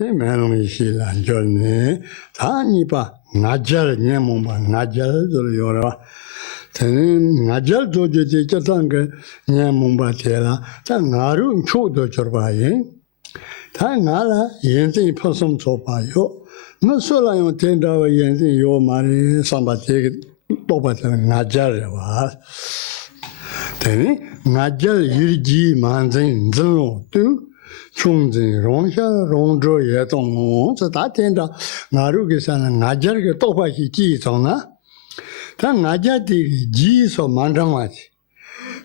The man she la journey, Tanipa, Najal, Nyamumba, Najal, Yora. Najal to the Chatanga, Nyamumba Tela, Tangaru, Chodo Chorbaye. Tangala, Yensi Possum Sopayo. No sola on tender Yensi, your money, somebody, Topata, Najal was. Then Najal Yiji Manzin, Zeno, too. Chungzin, Rongsha, Rongzho, Yetong, so that tender, Narukisan, Najar, Topa, Chi, Sona. Tang Najati, G, so Mandamach.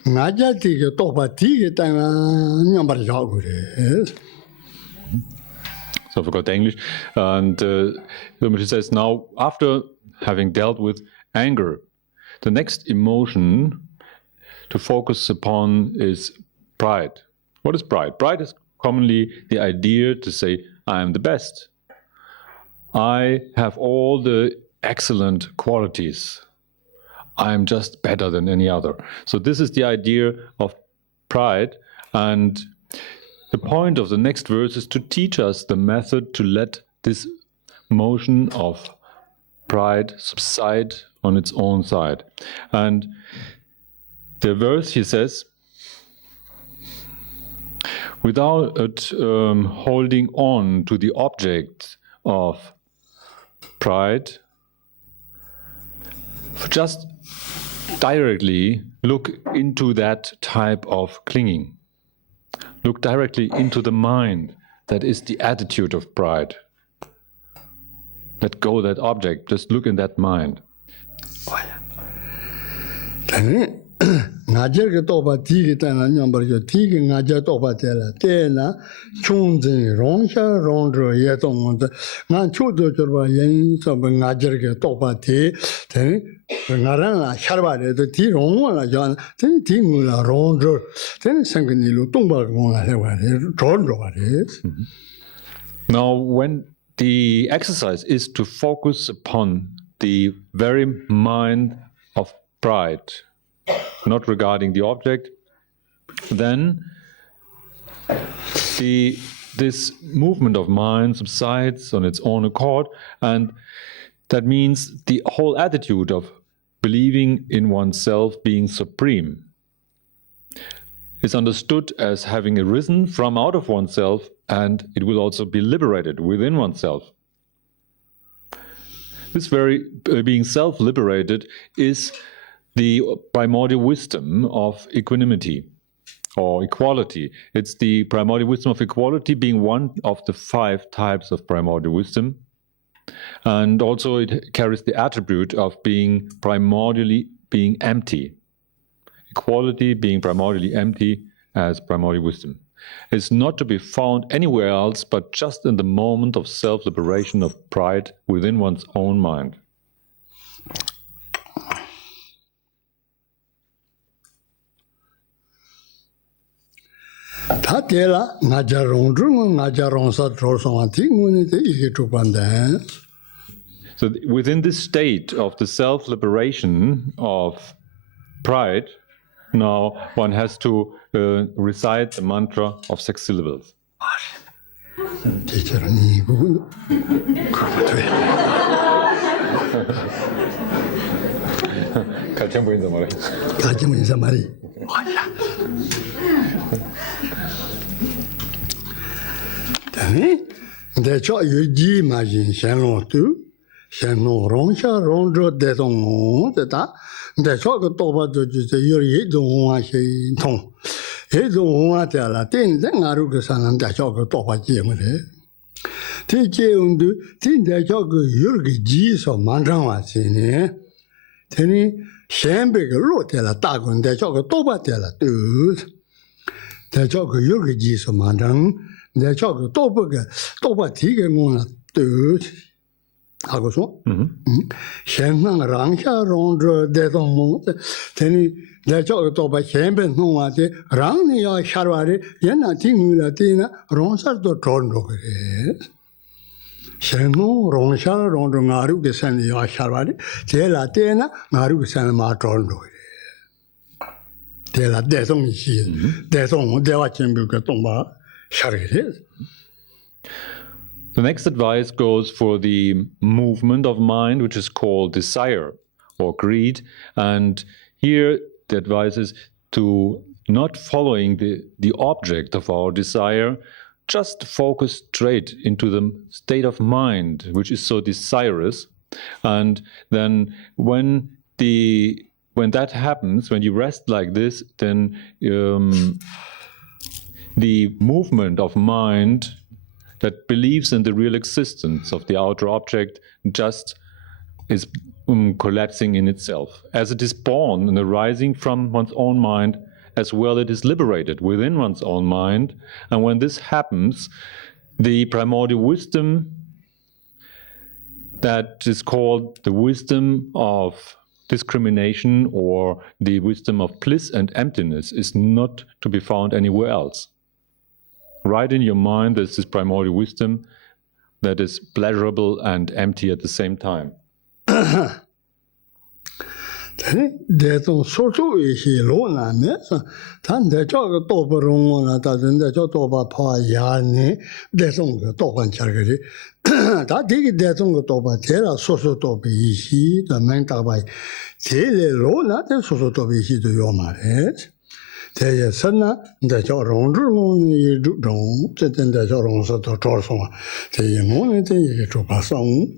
Najati, Topa, Tea, number of. So I forgot the English. And Rinpoche says, now, after having dealt with anger, the next emotion to focus upon is pride. What is pride? Pride is commonly the idea to say, I am the best. I have all the excellent qualities. I am just better than any other. So this is the idea of pride. And the point of the next verse is to teach us the method to let this motion of pride subside on its own side. And the verse, he says, without holding on to the object of pride, just directly look into that type of clinging. Look directly into the mind. That is the attitude of pride. Let go of that object. Just look in that mind. Najar ke toba tiki tana nyambar jo tiki najar toba tela tena chungzin rongsha rongzho yetong ngan chudo chorba yen soba najar ke toba te teni ngaran la sharba re ti rongwa la jan teni ti ngu la rongzho teni sangni lu tongba gong la hewa re rongzho re. Now when the exercise is to focus upon the very mind of pride, not regarding the object, then this movement of mind subsides on its own accord, and that means the whole attitude of believing in oneself being supreme is understood as having arisen from out of oneself, and it will also be liberated within oneself. This very being self-liberated is the primordial wisdom of equanimity or equality. It's the primordial wisdom of equality, being one of the 5 types of primordial wisdom. And also it carries the attribute of being primordially being empty. Equality being primordially empty as primordial wisdom. It's not to be found anywhere else but just in the moment of self-liberation of pride within one's own mind. Tatela najarong najarongsa trosonati ngunite ikitupande. So within this state of the self-liberation of pride, now one has to recite the mantra of 6 syllables. De cho yu ji ma yin shen long tu, shen long rong sha rong zho de tong ngong de ta, de cho ke to ba zho ju ze yu yi zhong wa xe yin tong. Yi zhong wa de la, ten de nga ru ke san lang de cho ke to ba jie mu de. Ti jie yung du, ten de cho ke yu ke ji so man zhang wa xe ni. Teni shen be ke lo de la, da gun de cho ke to ba de la du. De cho ke yu ke ji so man zhang. 내 저거 또봐 되게 뭐나 또 하고서 현상랑샤 롱저 대동모 되니 내 저거 또봐 현변 농화데 랑니야 샤르와리 옛날 팅무라 티나 롱살도 존로 그래 현노 롱샤 롱저 나루게 산이야 샤르와리 제라 때나 나루게 산 마존로 그래 대라 대동이시 대동 대와 전부가 동바. The next advice goes for the movement of mind, which is called desire or greed. And here the advice is to not following the object of our desire, just focus straight into the state of mind, which is so desirous. And then when that happens, when you rest like this, then the movement of mind that believes in the real existence of the outer object just is collapsing in itself. As it is born and arising from one's own mind, as well it is liberated within one's own mind. And when this happens, the primordial wisdom that is called the wisdom of discrimination or the wisdom of bliss and emptiness is not to be found anywhere else. Right in your mind, there's this primordial wisdom that is pleasurable and empty at the same time. 대동 소소의 희로나네 단대 저거 도버롱나 다든데 저 도바 파야니 대동 도반 차르리 다 되게 대동 도바 제라 소소 도비시 담행다바 제레로나 대 소소 도비시도 요마레 대예선나 근데 저 롱주롱이 롱 제된데 저 롱서도 저송 대예모네 대예 조바송.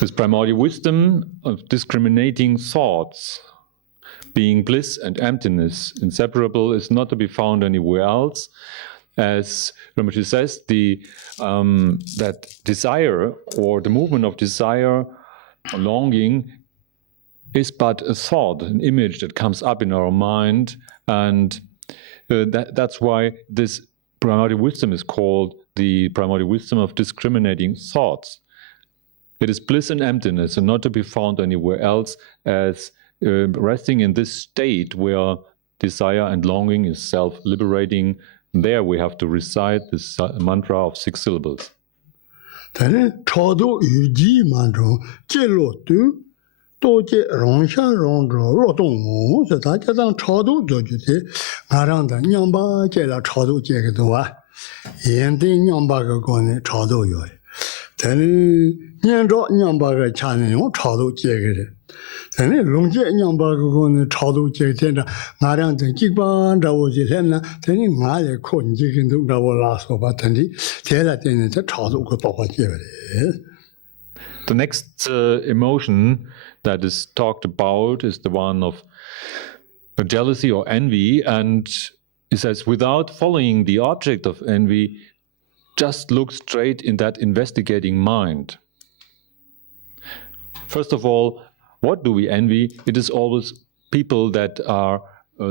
This primordial wisdom of discriminating thoughts, being bliss and emptiness, inseparable, is not to be found anywhere else. As Rinpoche says, that desire or the movement of desire, longing, is but a thought, an image that comes up in our mind, and that's why this primordial wisdom is called the primordial wisdom of discriminating thoughts. It is bliss and emptiness, and not to be found anywhere else, as resting in this state where desire and longing is self-liberating. There we have to recite this mantra of 6 syllables. 도제 롱샤 롱로 로동무 다자당 차도 저주데 나랑다 냥바 제라 차도 제게도와 연대 냥바가 거네 차도요 되는 년조 냥바가 차는 차도 제게래 되는 롱제 냥바가 거네 차도 제게된다 나랑다 기반 자오지했나 되는 나에 콘지긴도 나올라서 봤더니 제라 되는 차도 그 도와 제게래. The next emotion that is talked about is the one of jealousy or envy, and it says, without following the object of envy, just look straight in that investigating mind. First of all, what do we envy? It is always people that are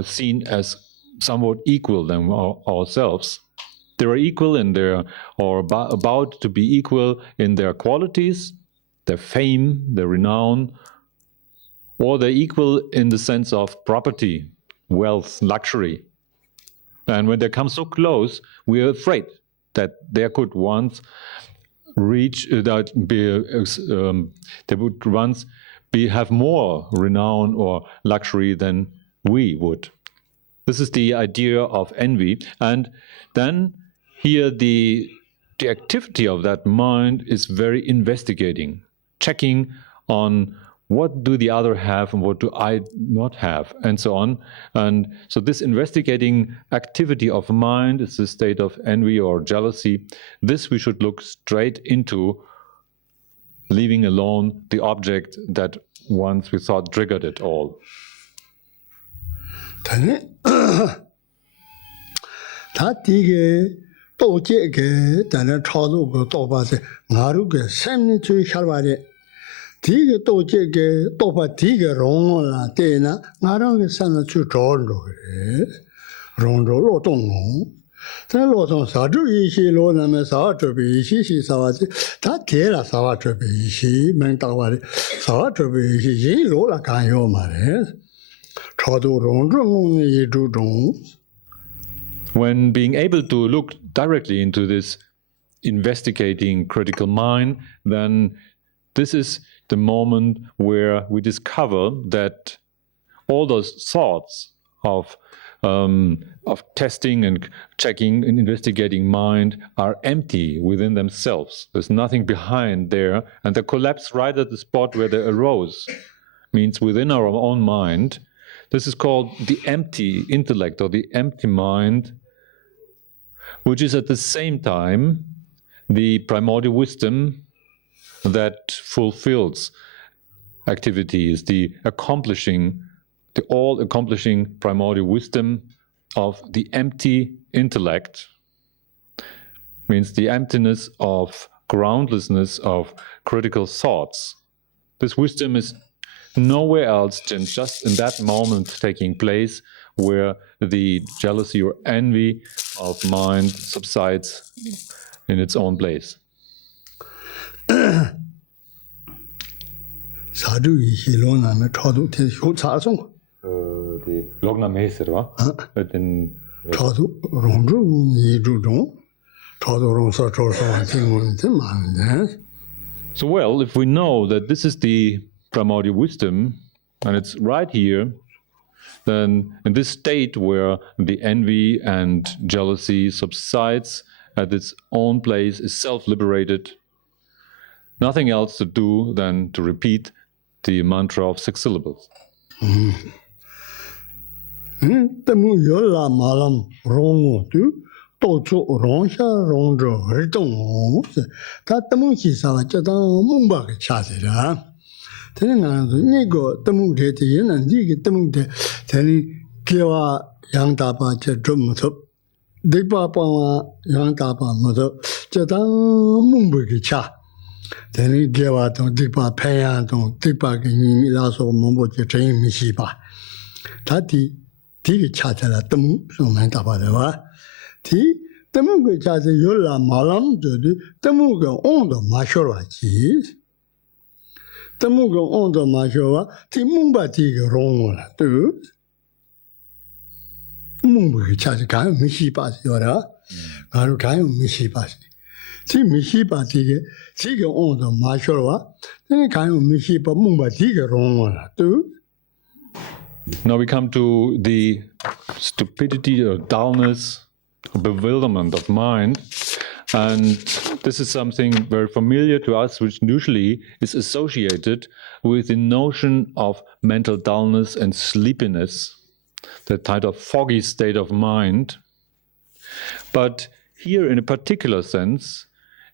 seen as somewhat equal than ourselves. They are equal in their, or about to be equal in their qualities, their fame, their renown, or they're equal in the sense of property, wealth, luxury. And when they come so close, we are afraid that they could once reach, that they would once have more renown or luxury than we would. This is the idea of envy. And then here the activity of that mind is very investigating, checking on what do the other have and what do I not have, and so on. And so this investigating activity of mind is the state of envy or jealousy. This we should look straight into, leaving alone the object that once we thought triggered it all. 디게 도제게 도파 디게 롱라 때나 나랑게 산나 주 조로 그래 롱로로 동노 자로동 사주이시 로나메 사주비시 시사와지 다 대라 사와주비시 맹다와리 사주비시 이로라 간요 말에 저도 롱롱이 주종. When being able to look directly into this investigating critical mind, then this is the moment where we discover that all those thoughts of of testing and checking and investigating mind are empty within themselves. There's nothing behind there, and they collapse right at the spot where they arose. Means within our own mind. This is called the empty intellect or the empty mind, which is at the same time the primordial wisdom that fulfills activities, the all-accomplishing primordial wisdom of the empty intellect, means the emptiness of groundlessness of critical thoughts. This wisdom is nowhere else than just in that moment taking place where the jealousy or envy of mind subsides in its own place. Sadhu yi lo na me thodu te shu cha song. Die Logna Meser, wa? Thodu rong zhu yi zhu dong. Thodu rong sa zhou song ting wen te man de. So, well, if we know that this is the primordial wisdom, and it's right here, then in this state where the envy and jealousy subsides at its own place, is self-liberated, nothing else to do than to repeat the mantra of 6 syllables. Temu yo la ma lam rong mo tu to chu rong sha rong zhe er dong ta temu chi sa la zhe dang mong ba ge cha de la. Tene nga ni go temu de de yin nan ji ge temu de tene ge wa yang da ba zhe zhe mo tu de ba ba wa yang da ba mo tu zhe dang mong ba ge cha. Tene ge wa dong de ba pen ya dong de ba ge ni mi la so mo bo zhe zhen mi xi ba. Ta di ge cha cha la temu so man da ba de wa. Ti temu ge cha zhe yo la ma lam zhe de temu ge on de ma sho la ji. Temu ge on de ma sho wa ti mong ba ti ge rong la tu. Mong ba ge cha zhe ga mi xi ba yo da. Ga ru ga mi xi ba. Ti mi xi ba ti ge on de ma sho wa. Ni ga mi xi ba mong ba ti ge rong la tu. Now we come to the stupidity or dullness, bewilderment of mind. And this is something very familiar to us, which usually is associated with the notion of mental dullness and sleepiness, that kind of foggy state of mind. But here, in a particular sense,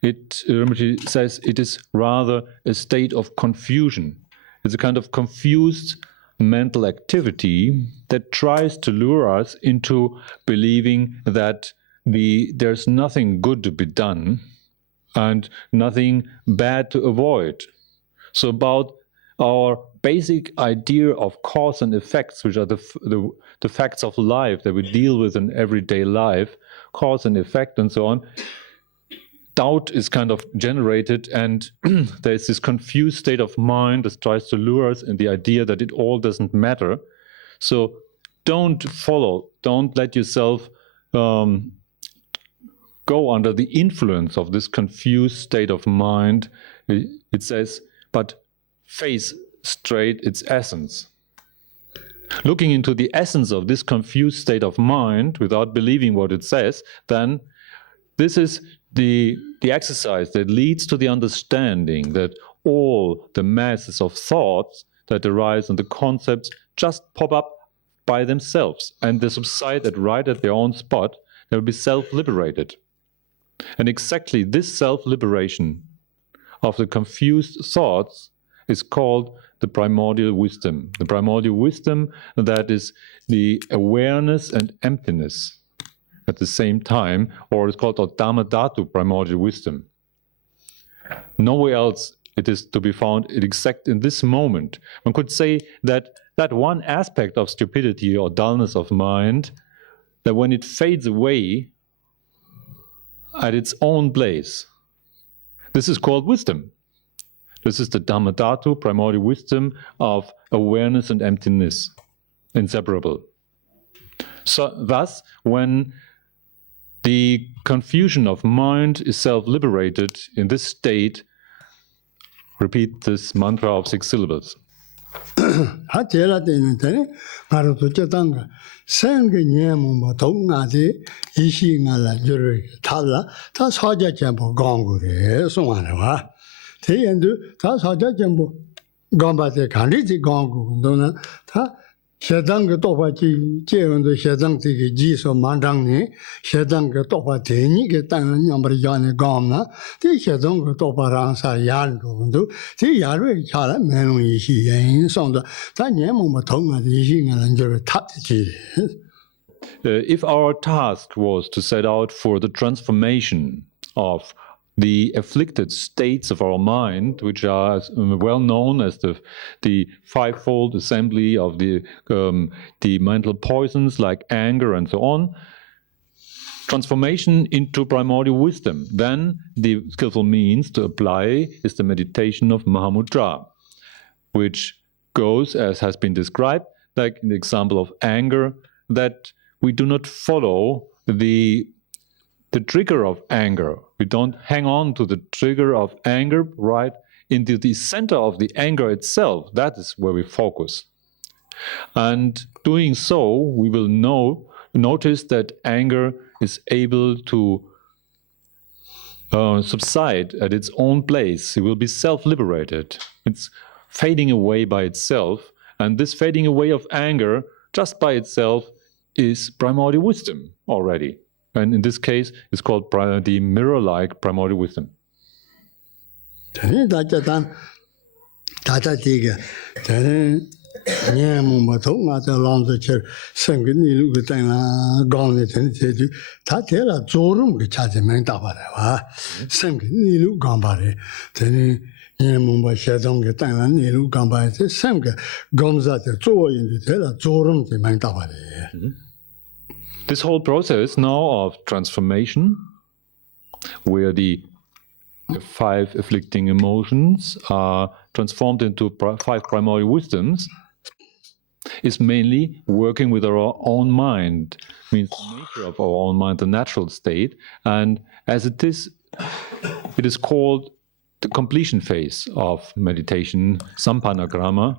Rinpoche says it is rather a state of confusion. It's a kind of confused mental activity that tries to lure us into believing that there's nothing good to be done and nothing bad to avoid. So about our basic idea of cause and effects, which are the facts of life that we deal with in everyday life, cause and effect and so on, doubt is kind of generated, and there's this confused state of mind that tries to lure us in the idea that it all doesn't matter. So don't let yourself go under the influence of this confused state of mind. It says, but face straight its essence. Looking into the essence of this confused state of mind without believing what it says, then this is the exercise that leads to the understanding that all the masses of thoughts that arise in the concepts just pop up by themselves, and they subside right at their own spot. They will be self-liberated. And exactly this self-liberation of the confused thoughts is called the primordial wisdom. The primordial wisdom that is the awareness and emptiness at the same time, or it's called Dharma Dhatu, primordial wisdom. Nowhere else it is to be found except in this moment. One could say that one aspect of stupidity or dullness of mind, that when it fades away at its own place, this is called wisdom. This is the Dharma Dhatu, primordial wisdom of awareness and emptiness, inseparable. So thus, when the confusion of mind is self-liberated in this state, repeat this mantra of 6 syllables. 하제라 되는 데는 바로도 저당가 생게 녀몽바 동나데 이시가라 저를 달라 다 사자 전부 강구래 송하나와 대연도 다 사자 전부 강바데 간리지 강구 너는 다 세상의 도파지 제원도 세상의 지서 만장니 세상의 도파 대니게 땅은 양벌이 안에 감나 대 세상의 도파랑사 야르도 대 야르 차라 매능이 시행 성도 다 녀몽바 동나데 이시가라 저를 탑지 If our task was to set out for the transformation of the afflicted states of our mind, which are well known as the fivefold assembly of the mental poisons like anger and so on, transformation into primordial wisdom, then the skillful means to apply is the meditation of Mahamudra, which goes, as has been described, like in the example of anger, that we do not follow the trigger of anger. We don't hang on to the trigger of anger, right, into the center of the anger itself. That is where we focus. And doing so, we will notice that anger is able to subside at its own place. It will be self-liberated. It's fading away by itself. And this fading away of anger, just by itself, is primordial wisdom already. And in this case, it's called the mirror-like primordial wisdom. This whole process now of transformation, where the 5 afflicting emotions are transformed into 5 primordial wisdoms, is mainly working with our own mind, means the nature of our own mind, the natural state, and as it is called the completion phase of meditation, sampannagrama,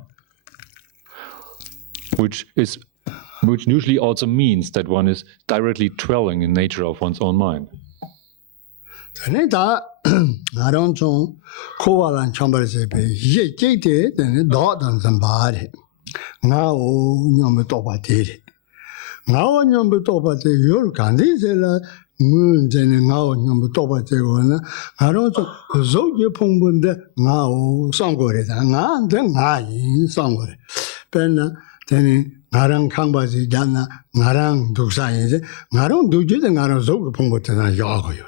which usually also means that one is directly dwelling in nature of one's own mind. 나랑 강바지 잖나 나랑 독사이제 나랑 두지데 나랑 속 풍부트나 야고요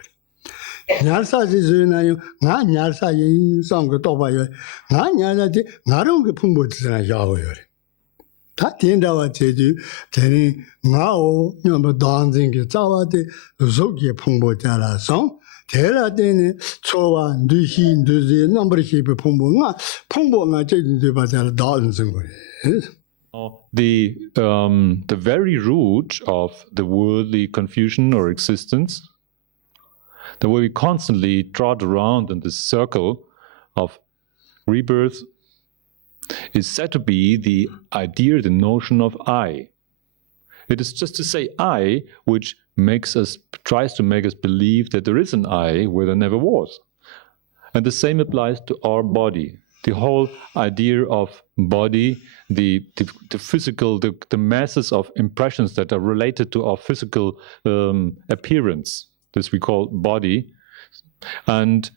냐사지 주나요 나 냐사이 상고 또봐요 나 냐사지 나랑 그 풍부트나 야고요 다 된다와 제주 되니 나오 녀뭐 단징게 자와데 속에 풍부자라서 대라되니 초와 누시 누지 넘버시 풍부가 제주 바자라 다은선 거예요. The very root of the worldly confusion or existence, the way we constantly trot around in this circle of rebirth, is said to be the idea, the notion of I. It is just to say I, which tries to make us believe that there is an I where there never was. And the same applies to our body. The whole idea of body, the physical, the masses of impressions that are related to our physical appearance, this we call body. And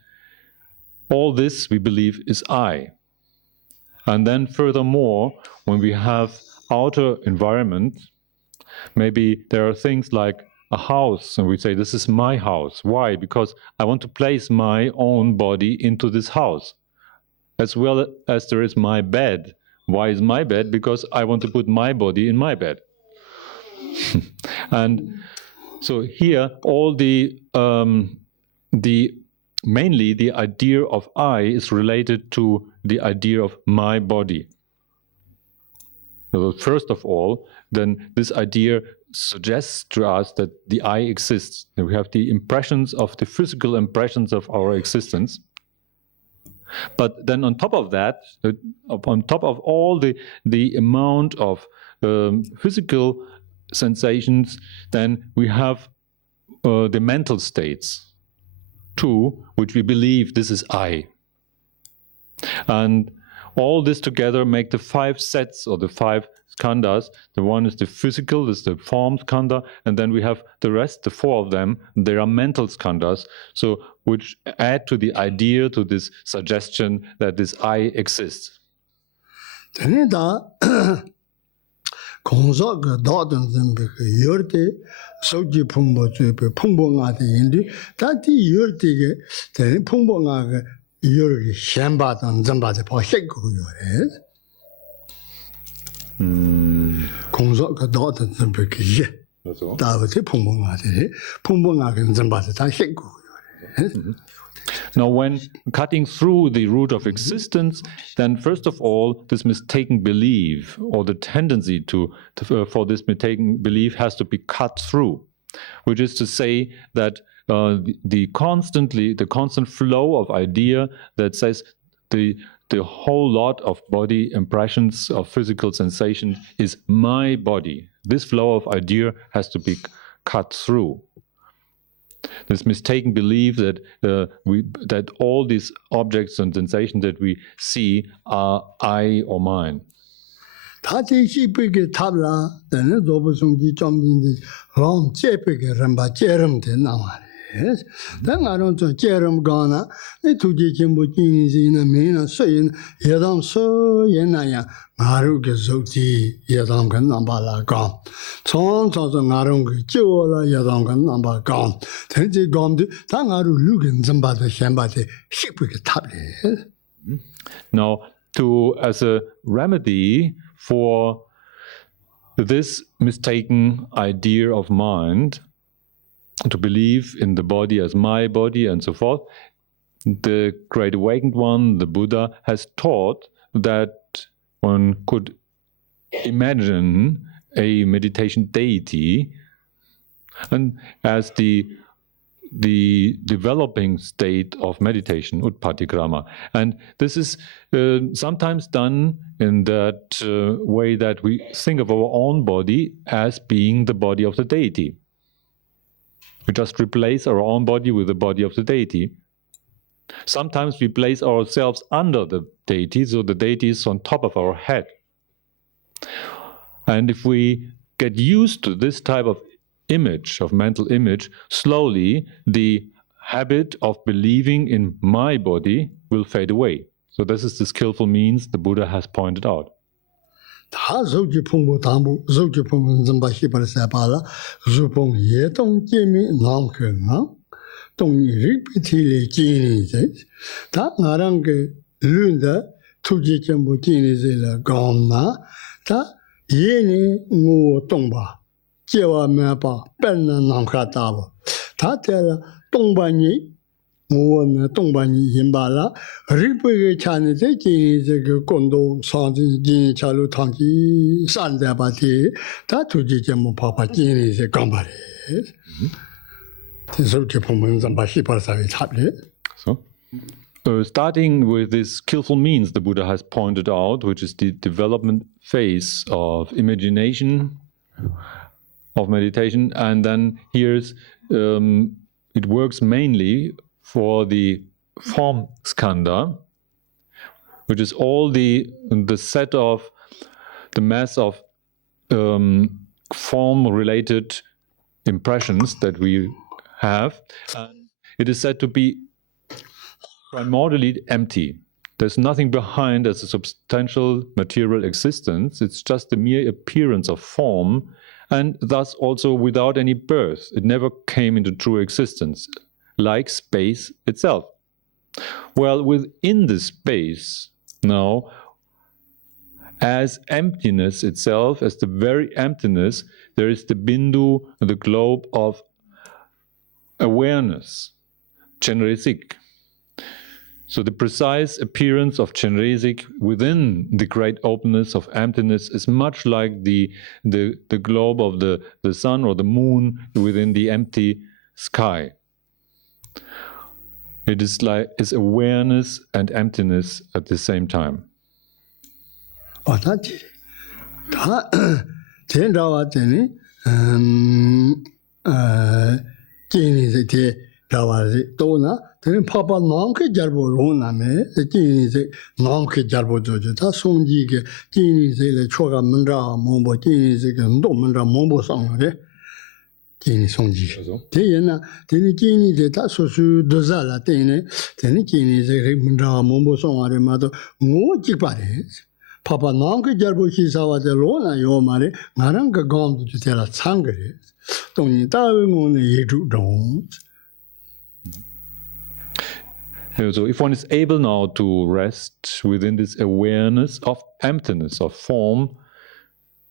all this, we believe, is I. And then furthermore, when we have outer environment, maybe there are things like a house, and we say, this is my house. Why? Because I want to place my own body into this house. As well as there is my bed. Why is my bed? Because I want to put my body in my bed. And so here, all mainly the idea of I is related to the idea of my body. So first of all, then this idea suggests to us that the I exists. And we have the impressions of the physical impressions of our existence. But then on top of that, on top of all the amount of physical sensations, then we have the mental states too, which we believe this is I. And all this together make the 5 sets or the 5 skandhas. The one is the physical, is the form skandha, and then we have the rest, the 4 of them. They are mental skandhas, so which add to the idea, to this suggestion that this I exists. Now, when cutting through the root of existence, then first of all, this mistaken belief or the tendency for this mistaken belief has to be cut through, which is to say that the constant flow of idea that says the whole lot of body impressions of physical sensation is my body. This flow of idea has to be cut through. This mistaken belief that that all these objects and sensations that we see are I or mine. Then I don't know, Jerem Gana, the 2 Jimbo in a mean, saying, Yadam so yenaya, Maruga Zoti, Yadamkan Nambala gone. Sons of the Narung, Jola Yadamkan Namba gone. Then they gone to Tangaru Lugan Zambata Shambate, Shipwick tablet. Now, as a remedy for this mistaken idea of mind, to believe in the body as my body and so forth, the Great Awakened One, the Buddha, has taught that one could imagine a meditation deity and as the developing state of meditation, utpatikrama. And this is sometimes done in that way that we think of our own body as being the body of the deity. We just replace our own body with the body of the deity. Sometimes we place ourselves under the deity, so the deity is on top of our head. And if we get used to this type of image, of mental image, slowly the habit of believing in my body will fade away. So this is the skillful means the Buddha has pointed out. Ta zoji pungbo tambu, zoji pungbo zamba shibara sepala, zupong ye tong jimi nam ke nga, tong ripiti le jini ze, ta ngarang ke lunda tuji jembo jini ze la gomna, ta ye ni ngu tongba, jewa mepa, penna nam ka tabo, ta tela tongba ni, ngu tongba ni yimbala, ripi ke chani ze jini ze ke kondo sanzi jini chalu tangji sanda bati, ta tuji jembo papa jini ze gambare. So, starting with this skillful means the Buddha has pointed out, which is the development phase of imagination, of meditation, and then here's it works mainly for the form skandha, which is all the set of the mass of form-related impressions that we have. And it is said to be primordially empty. There's nothing behind as a substantial material existence. It's just the mere appearance of form, and thus also without any birth. It never came into true existence, like space itself. Well, within this space, now, as emptiness itself, as the very emptiness, there is the bindu, the globe of awareness, Chenresik. So the precise appearance of Chenresik within the great openness of emptiness is much like the globe of the sun or the moon within the empty sky. It is like it's awareness and emptiness at the same time. Then Papa Namke Jarbo Roname, the Gini Namke Jarbo Jojo, that's Songi, Gini, the Choga Mundra, Mombo, Gini, the Domundra, Mombo Song, Gini Songi. Tena, then Gini, the Tassu Dozala, Tene, then Gini, the Mundra, Mombo Song, Aremato, Mojipares. Papa Namke Jarbo Shisawa, the Lona, Yomare, Naranga gone to tell us hungry. Don't you on the Yedu Dons? So if one is able now to rest within this awareness of emptiness, of form,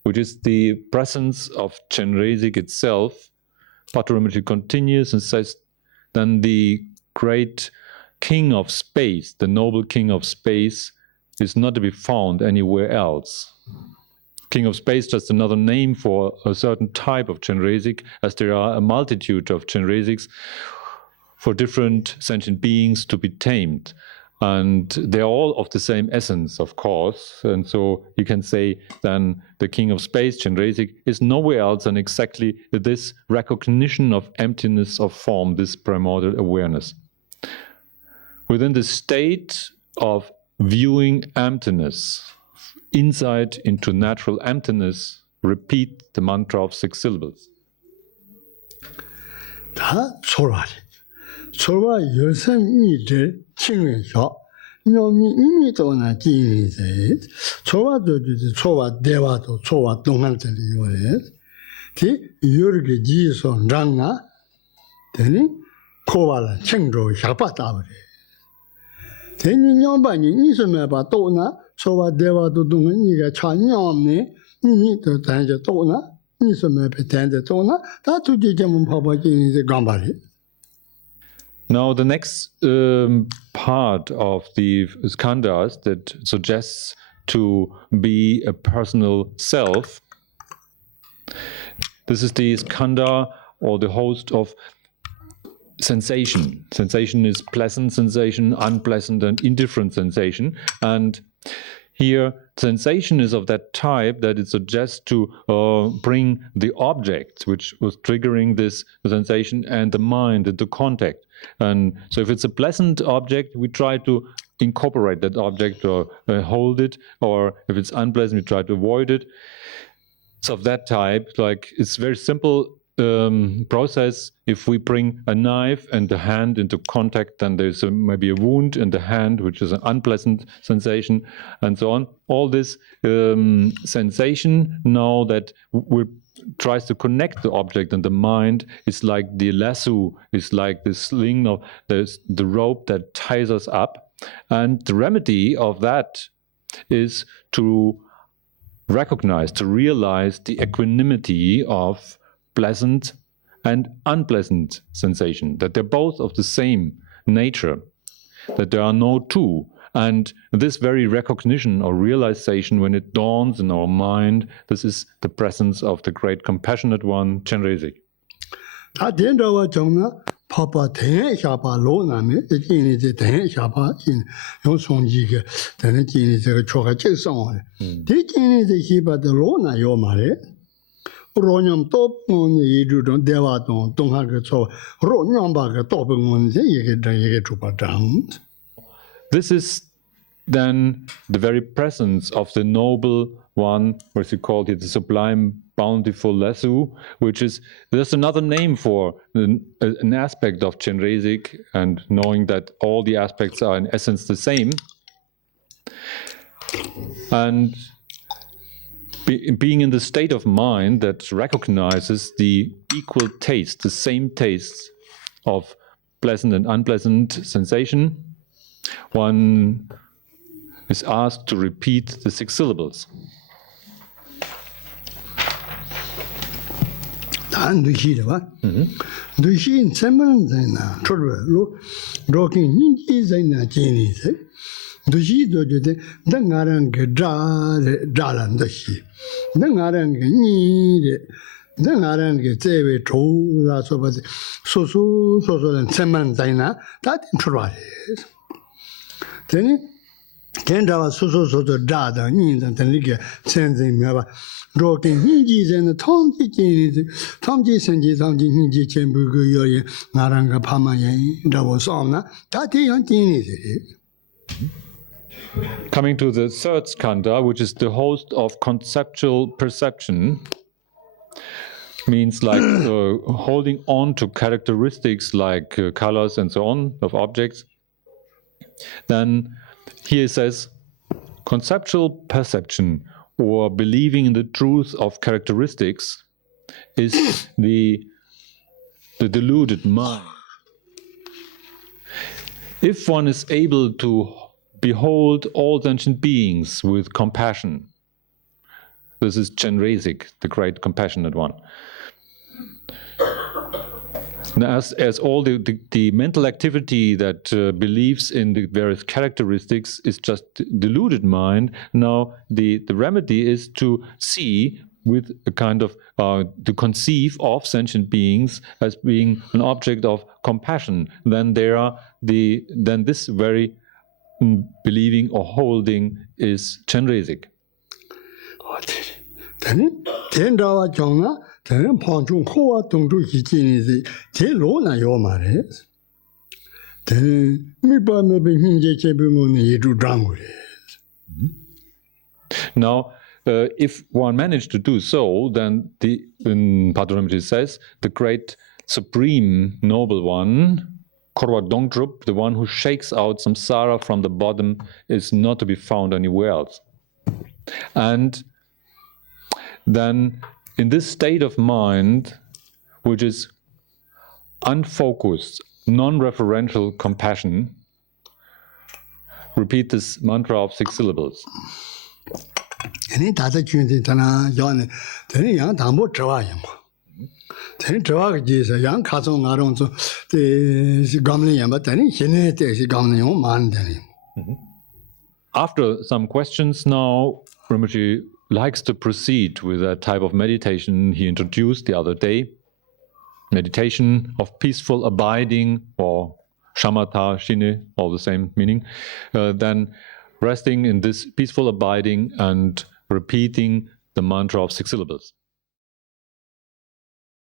which is the presence of Chenrezig itself, Patrul Rinpoche continues and says, then the great king of space, the noble king of space, is not to be found anywhere else. King of space, just another name for a certain type of Chenrezig, as there are a multitude of Chenrezigs for different sentient beings to be tamed. And they're all of the same essence, of course. And so you can say then the king of space, Chenrezig, is nowhere else than exactly this recognition of emptiness of form, this primordial awareness. Within the state of viewing emptiness, insight into natural emptiness, repeat the mantra of 6 syllables. Sorwa yourself need children shop. No me to na genie says. Sorwa do the Sorwa deva to Sorwa Donalton yours. T. Yurgi Jison Ranga. Then Kovala Chengro Shapata. Then in your bunny is a meba dona, Sorwa deva to Dunga Chanyamne, Nini to Tanja Tona, is a meba Tanja Tona, that to the German Papa in the Gambari. Now, the next part of the Skandhas that suggests to be a personal self, this is the Skandha or the host of sensation. Sensation is pleasant sensation, unpleasant and indifferent sensation. And here, sensation is of that type that it suggests to bring the object, which was triggering this sensation, and the mind into contact. And so if it's a pleasant object, we try to incorporate that object or hold it, or if it's unpleasant, we try to avoid it. So of that type, like it's very simple process. If we bring a knife and the hand into contact, then there's maybe a wound in the hand, which is an unpleasant sensation, and so on. All this sensation now that we tries to connect the object and the mind is like the lasso, is like the sling of the rope that ties us up. And the remedy of that is to recognize, to realize the equanimity of pleasant and unpleasant sensation, that they're both of the same nature, that there are no two. And this very recognition or realization, when it dawns in our mind, this is the presence of the great compassionate one, Chenrezig. Papa Tenga Shapa Loname, the Gini the Tenga Shapa in Yonsongi, then Gini the Choka Chesson. The Gini the Hiba the Lona Yomare. Ronyam top on the Yidun Devaton, don't have it so Ronyamba top on the down. This is then the very presence of the noble one, or as you called it, the sublime, bountiful lasso, which is just another name for an aspect of Chenrezig, and knowing that all the aspects are in essence the same. And being in the state of mind that recognizes the equal taste, the same taste of pleasant and unpleasant sensation, one is asked to repeat the 6 syllables. Then I don't get a true, that's what so, and Seman Dina, that introduces. Then Kenda so the data, and then you get sending me about rocking hinges and the Tomji, Senji, Tomji, Hinji, Chembu, Naranga Pama, that was on that is. Coming to the third skandha, which is the host of conceptual perception, means like holding on to characteristics like colors and so on of objects. Then here it says, conceptual perception or believing in the truth of characteristics is the deluded mind. If one is able to behold all sentient beings with compassion, this is Chenrezig, the great compassionate one. As all the mental activity that believes in the various characteristics is just deluded mind, now the remedy is to see with a kind of, to conceive of sentient beings as being an object of compassion. Then then this very believing or holding is Chenrezig. Then Tendawa Jonga, then Ponchung Hoa Tungdu Hijini, Telona Yomares. Then Miba maybe Hinja Chebumuni to drown. Now, if one managed to do so, then in Patrul says, the great supreme noble one, Korwa Dongdrup, the one who shakes out samsara from the bottom, is not to be found anywhere else. And then in this state of mind, which is unfocused, non-referential compassion, repeat this mantra of 6 syllables. Any Tata Junti Tana Yon, then young Tambo Travayam. Then Travag is a young Kazon Aronzo, the Gomlin, but then he is Gomlin man. After some questions now, Rinpoche likes to proceed with a type of meditation he introduced the other day. Meditation of peaceful abiding, or shamatha, shine, all the same meaning. Then resting in this peaceful abiding and repeating the mantra of 6 syllables.